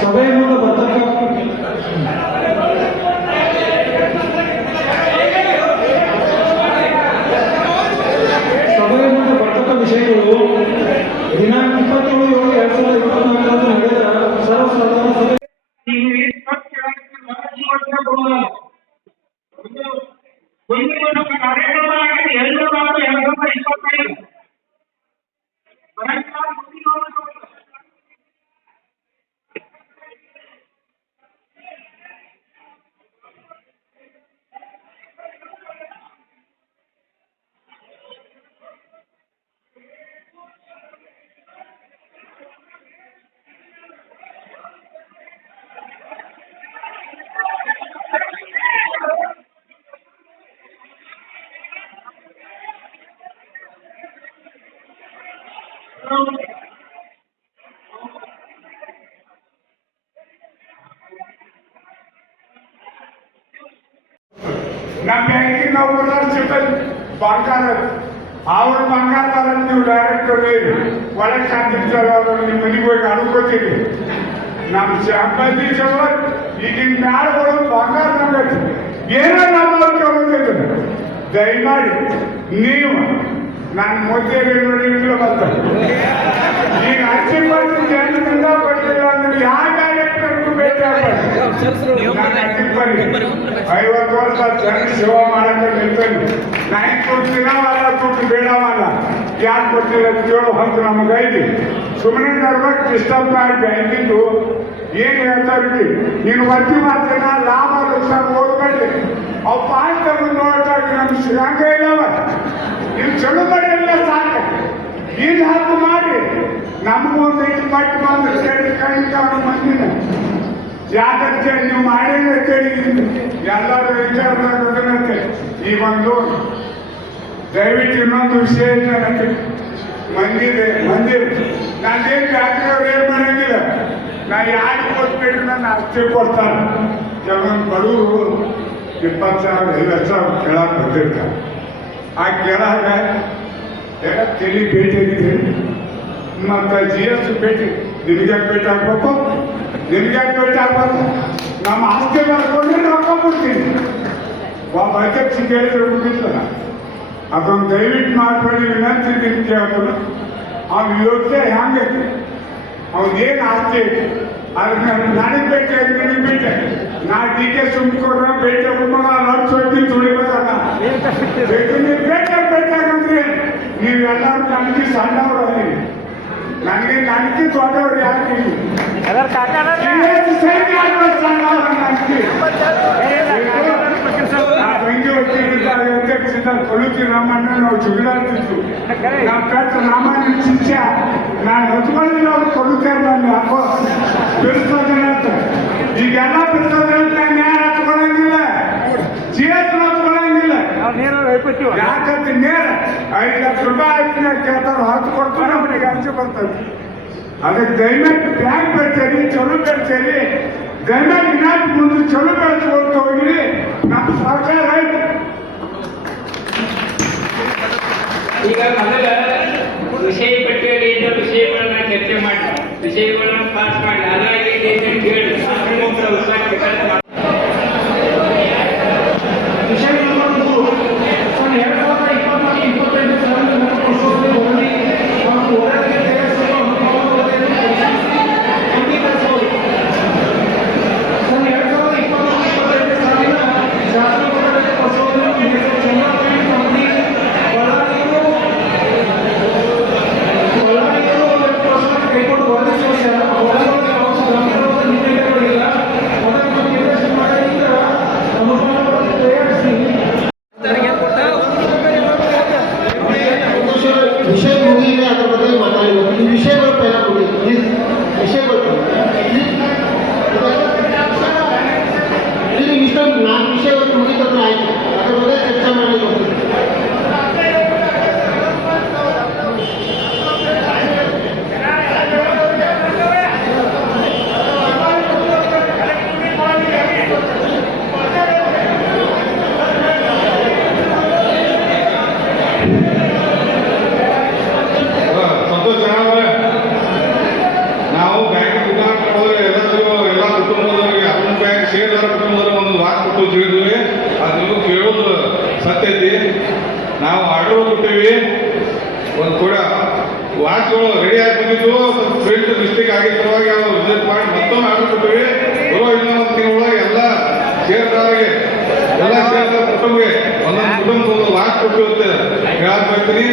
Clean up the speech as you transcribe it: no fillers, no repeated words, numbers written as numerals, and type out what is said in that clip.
ಸಭೆಯನ್ನು ಬರ್ತಕ್ಕ ವಿಷಯಗಳು ದಿನಾಂಕ 27/7/2024 ನಡೆದ ಸರ್ವಸಾಧಾರಣ ಸಭೆ ಕಾರ್ಯಕ್ರಮ ನಮ್ಮ ಬ್ಯಾಂಕಿನ ನೌಕರರು ಸಿಕ್ಕಲ್ ಬಂಗಾರ ಅವ್ರ ಬಂಗಾರ ನೀವು ಡೈರೆಕ್ಟ್ ಒಳಗೆ ಕಾಂತಿರ್ತಾರ ನಿಮ್ಮ ಮನೆಗೆ ಹೋಗಿ ಅನ್ಕೋತೀರಿ. ನಮ್ಮ ಸಂಬಂಧಿ ಚಲೋ ಈಗಿನ ಮ್ಯಾಳಗಳು ಬಂಗಾರ ನಂಗೈತಿ ಏನೋ ನಮ್ಮ ದಯಮಾಡಿ ನೀವು ನಾನು ಮೊದಲೇ ನೋಡಿಲ್ಲ ಬಂತ ಈಗ ಅರ್ಜಿ ಮಾಡಿ ಜನರಿಂದ ಕೊಟ್ಟಿಲ್ಲ ಅಂದ್ರೆ ಯಾವ ಡೈರೆಕ್ಟರ್ಗೂ ಭೇಟಿ ಆಗ್ಬಾರ್ದು. 50 ವರ್ಷ ಜನ ಸೇವಾ ಮಾಡಕ್ಕೆ ನಿಲ್ತೇನೆ. ನಾನು ಕೊಡ್ತೀನ ಅಲ್ಲ ದುಡ್ಡು ಬೇಡವಲ್ಲ ಯಾಕೆ ಕೊಡ್ತಿಲ್ಲ ಕೇಳೋ ಹಂತ ನಮಗೈತಿ. ಸುಮ್ಮನೆ ನಡ್ಬೇಕು ಡಿಸ್ಟರ್ಬ್ ಮಾಡಿ ಬ್ಯಾಂಕಿಂದು ಏನು ಹೇಳ್ತಾರಿ ನೀನು ವರ್ತಿ ಮಾಡ್ತೇನ ಲಾಭ ಲಕ್ಷ ಓದ್ಬೇಡಿ ಅವು ಪಾಸ್ ತಗೊಂಡು ನೋಡ್ತಾರೆ ನಮ್ಗೆ ಸಿಗಂಗ ಇಲ್ಲವ. ನೀವು ಚಲೋ ಮಾಡಿಲ್ಲ ಸಾಕು ಈಗ ಹಾಕು ಮಾಡಿ ನಮಗೊಂದು ಇದು ಪಟ್ಟು ಬಂದು ಸೇರಿ ಕಳಿತ ಮಂದಿನ ಯಾಕಂತೆ ನೀವು ಮಾಡಿರ್ತೇಳಿ ಎಲ್ಲರೂ ವಿಚಾರದಂತೆ ಈ ಒಂದು ದಯವಿಟ್ಟು ಇನ್ನೊಂದು ವಿಷಯ ನನಗೆ ಮಂದಿದೆ ನಂದೇನು ಬ್ಯಾಂಕ್ನವ್ರು ಏನು ಮಾಡಂಗಿಲ್ಲ. ನಾನು ಯಾರಿಗೆ ಕೊಟ್ಬಿಟ್ರೆ ನನ್ನ ಅಷ್ಟೇ ಕೊಡ್ತಾರೆ. ಕೆಲವೊಂದು ಬಡವರು 20,000-50,000 ಕೇಳಕ್ಕೆ ಬಂದಿರ್ತಾರೆ. ಆ ಕೇಳಾಗ ತಲೆ ಭೇಟಿ ಆಗಿದೆ ಮತ್ತು GS ಭೇಟಿ ನಿಮಗೆ ಭೇಟಿ ಆಗ್ಬೇಕು ನಿಮ್ಗೆ ಭೇಟಿ ಆಗ್ಬೇಕು. ನಮ್ಮ ಆಸ್ತಿ ಮಾಡ್ಕೊಂಡ್ರೆ ರೊಕ್ಕ ಕೊಡ್ತೀನಿ. ಒಬ್ಬ ಅಧ್ಯಕ್ಷ ಕೇಳಿದ್ರೆ ಮುಗಿತಲ್ಲ ಅದೊಂದು ದಯವಿಟ್ಟು ಮಾಡ್ಬೇಡಿ ವಿನಂತಿ ನಿಮ್ಗೆ ಕೇಳ್ತಾನೆ. ಅವ್ನ ಯೋಚನೆ ಹೆಂಗೈತಿ ಅವ್ನೇನು ಆಸ್ತಿ ಐತಿ ಅದನ್ನ ನನಗೆ ಭೇಟಿ ನಿನಗೆ ಭೇಟಿ ನಾ DK ಸುಮ್ಕೊಡ್ರ ಭೇಟಿ ಮಗ ಲಕ್ಷ ಹೊಟ್ಟಿ ತುಳಿಬೇಕಲ್ಲ ನೀವು ಭೇಟಿಯಾಗಂದ್ರೆ ನೀವೆಲ್ಲರೂ ನನಗೆ ಸಣ್ಣವ್ರು ನನಗೆ ದೊಡ್ಡವ್ರು ಯಾಕೆ ಕೊಳುತ್ತಿ ರಾಮಣ್ಣ ನಾವು ಜುಗಿದಾಡ್ತಿತ್ತು ನಾವು ಕಟ್ಟು ರಾಮಣ್ಣ ಶಿಕ್ಷೆ ನಾನು ಹೊತ್ಕೊಂಡಿಲ್ಲ ಅವ್ರು ಕೊಡುತ್ತಾರೆ ನಾನು ಯಾಕೋ ಬಿಡಿಸೋದನ್ನ ಅಂತ ಈಗೆಲ್ಲ ಬಿಡಿಸೋದ್ರಂತ ನಾನು ಯಾರು ಹತ್ಕೊಳಂಗಿಲ್ಲ GS ಹತ್ಕೊಳಂಗಿಲ್ಲ ಯಾಕಂತ ನೇರ 5 ಲಕ್ಷ ರೂಪಾಯಿ ಆಯ್ತು ಕೇಳ್ತಾರೆ ಹೊತ್ತು ಕೊಡ್ತಾರೆ ಅವನಿಗೆ ಅರ್ಜಿ ಬರ್ತದೆ. ಅದಕ್ಕೆ ದಯಮಾಡಿ ಬ್ಯಾಂಕ್ ಬೆಳ್ಸೇರಿ ಚಲೋ ಬೆಳ್ಸೇರಿ ದಯಮಾಡಿ ವಿನಾಟ್ ಮುಂದೆ ಚಲೋ ಬೆಳೆಸ್ಕೊಳ್ತಾ ಹೋಗಿರಿ. ನಮ್ಮ ಸರ್ಕಾರ ಆಯ್ತು ಈಗ ಮೊದಲ ವಿಷಯ ಪಟ್ಟಿಯಲ್ಲಿ ಇದ್ದ ವಿಷಯಗಳನ್ನ ಚರ್ಚೆ ಮಾಡಿ ವಿಷಯಗಳನ್ನ ಪಾಸ್ ಮಾಡಿ ಅದಾಗಿ ಹೇಳಿ ಸತ್ಯ ಐತಿ. ನಾವು ಆರ್ಡರ್ ಕೊಟ್ಟಿವಿ, ಒಂದು ಕೂಡ ವಾಚ್ಗಳು ರೆಡಿ ಆಗಿ ಬಂದಿದ್ದು, ಸ್ವಲ್ಪ ಫೀಲ್ಡ್ ಮಿಸ್ಟೇಕ್ ಆಗಿದ್ದ ಸಲುವಾಗಿ ನಾವು ರಿಜೆಕ್ಟ್ ಮಾಡಿ ಮತ್ತೊಮ್ಮೆ ಆರ್ಡರ್ ಕೊಟ್ಟಿವಿ. ಬರೋ ಇನ್ನೊಂದು ತಿಂಗಳೊಳಗೆ ಎಲ್ಲ ಶೇರ್ದಾರರಿಗೆ ಎಲ್ಲ ಶೇರ್ದಾರ ಕುಟುಂಬಕ್ಕೆ ಒಂದೊಂದು ಕುಟುಂಬ ಒಂದು ವಾಚ್ ಕೊಟ್ಟು ಹೇಳಕ್ ಬರ್ತೀನಿ.